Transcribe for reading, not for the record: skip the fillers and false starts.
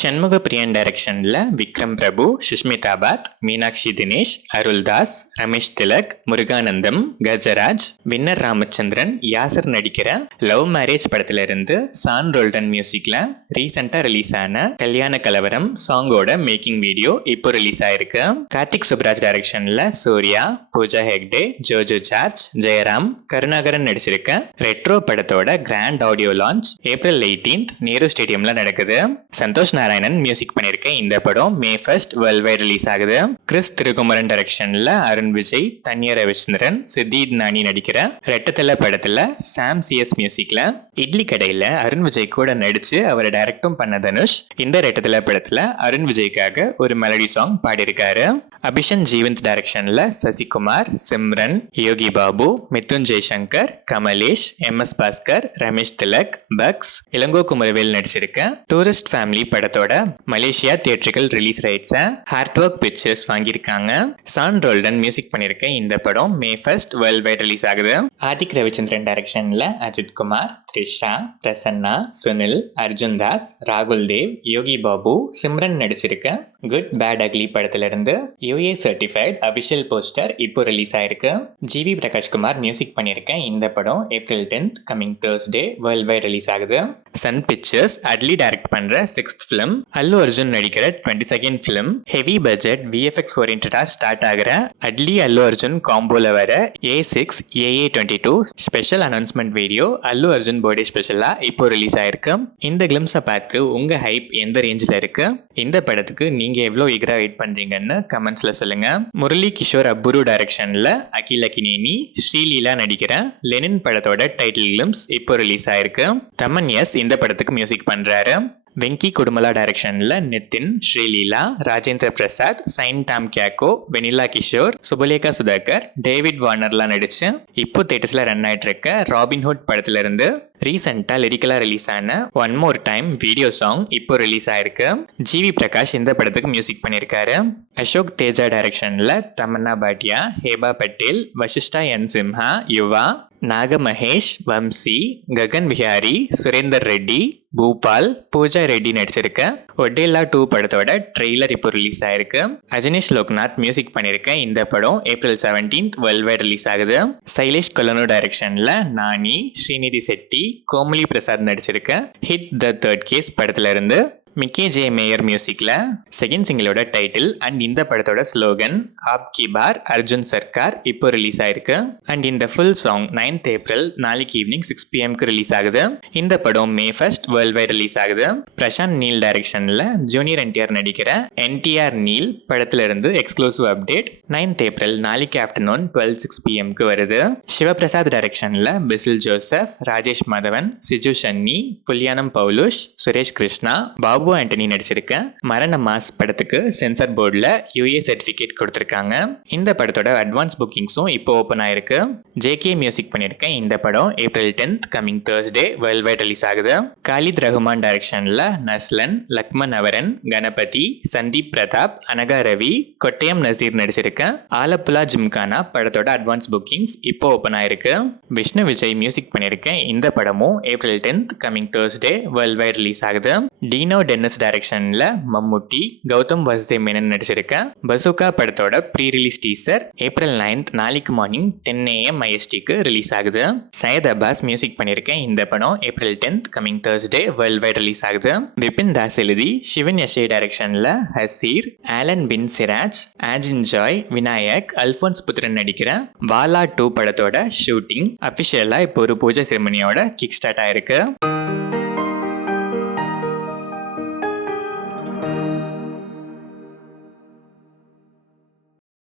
ஷண்முகப்பிரியன் டைரக்ஷன்ல விக்ரம் பிரபு, சுஷ்மிதா பாத், மீனாட்சி தினேஷ், அருள்தாஸ், ரமேஷ் திலக், முருகானந்தம், கஜராஜ், வின்னர் ராமச்சந்திரன், யாசர் நடிக்கிற love marriage படத்துல இருந்து சான் ரோல்டன் மியூசிக்ல ரீசெண்டா ரிலீஸ் ஆன கல்யாண கலவரம் சாங்கோட மேக்கிங் வீடியோ இப்போ ரிலீஸ் ஆயிருக்கு. கார்த்திக் சுப்ராஜ் டைரக்ஷன்ல சூர்யா, பூஜா ஹெக்டே, ஜோஜோ சார்ஜ், ஜெயராம், கருணாகரன் நடிச்சிருக்க ரெட்ரோ படத்தோட grand audio launch April 18 Nehru ஸ்டேடியம்ல நடக்குது. சந்தோஷ் நாராயணன் மியூசிக் பண்ணிருக்க இந்த படம் May 1 வேர்ல்ட் வைட் ரிலீஸ் ஆகுது. கிறிஸ் திருகுமரன் டைரக்ஷன்ல அருண் விஜய், தன்யா ரவிச்சந்திரன், சித்தித் நானி நடிக்கிற ரெட்டத்தல படத்துல சாம் சிஎஸ் மியூசிக்ல இட்லி கடையில அருண் விஜய் கூட நடிச்சு அவரை டைரக்டும் பண்ண தனுஷ் இந்த ரெட்டத்தல படத்துல அருண் விஜய்க்காக ஒரு மெலடி சாங் பாடியிருக்காரு. அபிஷன் ஜீவந்த் டைரக்ஷன்ல சசிகுமார், சிம்ரன், யோகி பாபு, மிதுன் ஜெய்சங்கர், கமலேஷ், MS பாஸ்கர், ரமேஷ் திலக், பக்ஸ், இளங்கோ குமரவேல் நடிச்சிருக்க டூரிஸ்ட் ஃபேமிலி படத்தோட மலேசியா தியேட்ரிக்கல் ரிலீஸ் ரைட்ஸை ஹார்ட் ஒர்க் பிக்சர்ஸ் வாங்கியிருக்காங்க. சான் ரோல்டன் மியூசிக் பண்ணிருக்க இந்த படம் May 1 வேர்ல்ட் வைட் ரிலீஸ் ஆகுது. ஆதிக் ரவிச்சந்திரன் டைரக்ஷன்ல அஜித் குமார், த்ரிஷா, பிரசன்னா, சுனில், அர்ஜுன் தாஸ், ராகுல் தேவ், யோகி பாபு, சிம்ரன் நடிச்சிருக்க குட் பேட் அக்லி படத்துல இருந்து UA சர்டிஃபைட் அபிஷியல் போஸ்டர் இப்போ ரிலீஸ் ஆயிருக்கு. ஜிவி பிரகாஷ்குமார் மியூசிக் பண்ணிருக்க இந்த படம் April 10 coming Thursday world wide release ஆகுது. சன் பிக்சர்ஸ் அட்லி டைரக்ட் பண்ற 6th ஃபிலிம், அல்லு அர்ஜுன் நடிக்கிற 22nd film, heavy budget VFX ஓரியன்டா ஸ்டார்ட் ஆகிற அட்லி அல்லு அர்ஜுன் காம்போல வர A6 AA22 special announcement video Allu Arjun birthday ஸ்பெஷலா இப்போ ரிலீஸ் ஆயிருக்கு. இந்த கிளிம்ஸை பார்த்து உங்க ஹைப் எந்த ரேஞ்சில் இருக்கு? இந்த படத்துக்கு நீங்க எவ்வளோ ஈகரா வெயிட் பண்றீங்கன்னு கமெண்ட்ஸ்ல சொல்லுங்க. முரளி கிஷோர் அப்புரு டைரக்ஷன்ல அகில கினேனி, ஸ்ரீலீலா நடிக்கிற லெனின் படத்தோட டைட்டில் கிளிம்ஸ் இப்போ ரிலீஸ் ஆயிருக்கு. தமன் எஸ் இந்த படத்துக்கு மியூசிக் பண்றாரு. வெங்கி குடுமலா டைரக்ஷன்ல நிதின், ஸ்ரீலீலா, ராஜேந்திர பிரசாத், சைன் டாம் கேக்கோ, வெனிலா கிஷோர், சுபலேகா சுதாகர், டேவிட் வார்னர்லாம் நடிச்சு இப்போ தியேட்டர்ஸ்ல ரன் ஆயிட்டு இருக்க ராபின்ஹுட் படத்துல இருந்து ரீசெண்டா லிரிக்கலா ரிலீஸ் ஆன one more time video song இப்போ ரிலீஸ் ஆயிருக்கு. ஜிவி பிரகாஷ் இந்த படத்துக்கு மியூசிக் பண்ணியிருக்காரு. அசோக் தேஜா டைரக்ஷன்ல தமன்னா பாட்டியா, ஹேபா பட்டேல், வசிஷ்டா என் சிம்ஹா, யுவா, நாக மகேஷ், வம்சி, ககன் விஹாரி, சுரேந்தர் ரெட்டி, பூபால், பூஜா ரெட்டி நடிச்சிருக்க ஒடேலா 2 படத்தோட ட்ரெய்லர் இப்போ ரிலீஸ் ஆயிருக்கு. அஜினேஷ் லோக்நாத் மியூசிக் பண்ணிருக்க இந்த படம் ஏப்ரல் 17 வேர்ல்ட் வைட் ரிலீஸ் ஆகுது. சைலேஷ் கொலனு டைரக்ஷன்ல நானி, ஸ்ரீநிதி செட்டி, கோமலி பிரசாத் நடிச்சிருக்க ஹிட் த தேர்ட் கேஸ் படத்துல இருந்து மிக்கே ஜே மேயர் மியூசிக்ல செகண்ட் சிங்கிளோட டைட்டில் அண்ட் இந்த படத்தோட ஸ்லோகன் ஆப் கி பார் அர்ஜுன் சர்க்கார் இப்போ ரிலீஸ் ஆயிருக்கு. அண்ட் இந்த ஃபுல் சாங் 9th ஏப்ரல் நாளைக்கு ஈவினிங் 6 PM ரிலீஸ் ஆகுது. இந்த படம் May 1 வேர்ல்ட் வைட் ரிலீஸ் ஆகுது. பிரசாந்த் நீல் டைரக்ஷன்ல ஜூனியர் NTR நடிக்கிற NTR நீல் படத்துல இருந்து எக்ஸ்க்ளூசிவ் அப்டேட் 9th ஏப்ரல் நாளைக்கு ஆஃப்டர்நூன் 12:06 PM வருது. சிவபிரசாத் டைரக்ஷன்ல பெசில் ஜோசப், ராஜேஷ் மாதவன், சிஜு ஷன்னி, புல்யானம் பவுலுஷ், சுரேஷ் கிருஷ்ணா, பாபு ஆண்டனி நடிச்சிருக்க மரண மாஸ் படத்துக்கு சென்சார் போர்டில் UA சர்டிஃபிகேட் கொடுத்துருக்காங்க. இந்த படத்தோட அட்வான்ஸ் புக்கிங்ஸும் இப்போ ஓப்பன் ஆயிருக்கு. JK மியூசிக் பண்ணியிருக்க இந்த படம் April 10 coming Thursday world wide release ஆகுது. காலித் ரஹ்மான் டைரக்ஷன்ல நஸ்லன், லக்மன் அவரன், கணபதி, சந்தீப் பிரதாப், அனகா ரவி, கொட்டயம் நசீர் நடிச்சிருக்க ஆலப்புழா ஜிம்கானா படத்தோட அட்வான்ஸ் புக்கிங்ஸ் இப்போ ஓப்பன் ஆயிருக்கு. விஷ்ணு விஜய் மியூசிக் பண்ணியிருக்க இந்த படமும் April 10 coming Thursday world wide release ஆகுது. டீனோ டென்னிஸ் டைரக்ஷன்ல மம்முட்டி, கௌதம் வாசுதேவ் மேனன் நடிச்சிருக்க பசுகா படத்தோட ப்ரீ ரிலீஸ் டீசர் ஏப்ரல் 9 நாளைக்கு மார்னிங் 10 AM ISTக்கு ரிலீஸ் ஆகுது. சையத் அப்பாஸ் மியூசிக் பண்ணிருக்க இந்த படம் April 10 coming Thursday world wide release ஆகுது. விபின் தாஸ் எழுதி சிவன் யஷே டைரக்ஷன்ல ஹசீர், ஆலன் பின் சிராஜ், ஆஜின் ஜாய், விநாயக், அல்போன்ஸ் புத்திரன் நடிக்கிற வாலா 2 படத்தோட ஷூட்டிங் அபிஷியலா இப்போ ஒரு பூஜை செரமனியோட கிக் ஸ்டார்ட் ஆயிருக்கு.